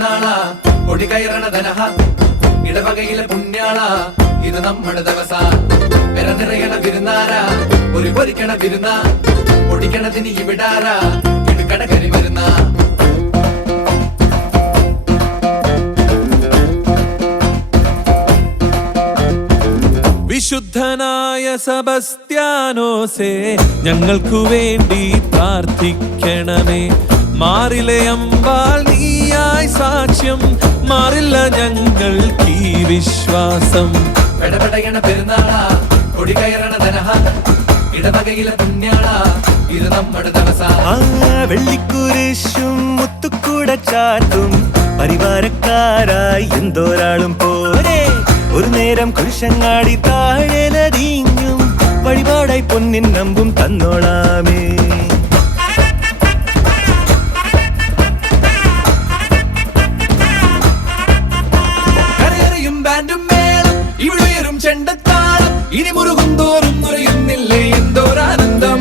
പെരുന്നാളാ കൊടി കയറണ ധനഹ ഇടവകയിലെ പുണ്യാള ഇത് നമ്മുടെ ദിവസ പെര നിറയണ വിരുന്നാര ഒരു പൊരിക്കണ വിരുന്ന പൊടിക്കണതിന് ഇവിടാര ഇടുക്കണ കരി വരുന്ന വിശുദ്ധനായ സെബസ്ത്യാനോസേ ഞങ്ങൾക്കു വേണ്ടി പ്രാർത്ഥിക്കണമേ. മാറിലെ അമ്പാൽ നീയായി സാക്ഷ്യം മാറില്ല ഞങ്ങൾക്ക് ഈ വിശ്വാസം. പെടപെടയണ പെരുന്നാളാ കൊടി കയറണ ധനഹ ഇടവകയിലെ പുണ്യാള ഇത് നമ്മുടെ ദിവസ. വെള്ളിക്കുരിശും മുത്തുക്കൂട ചാർത്തും പരിവാരക്കാരായി എന്തോരാളും പോരെ. ഒരു നേരം കുരിശങ്ങാടി താഴെ നദിഞ്ഞും വഴിപാടായി പൊന്നിൻ നമ്പും തന്നോളാമേ. കരയറിയും ബാൻഡും മേളം ഇവിടെ ഉയരും ചെണ്ടത്താളം ഇനി മുറുകും തോറും നുറയുന്നില്ലേ എന്തോരാനന്ദം.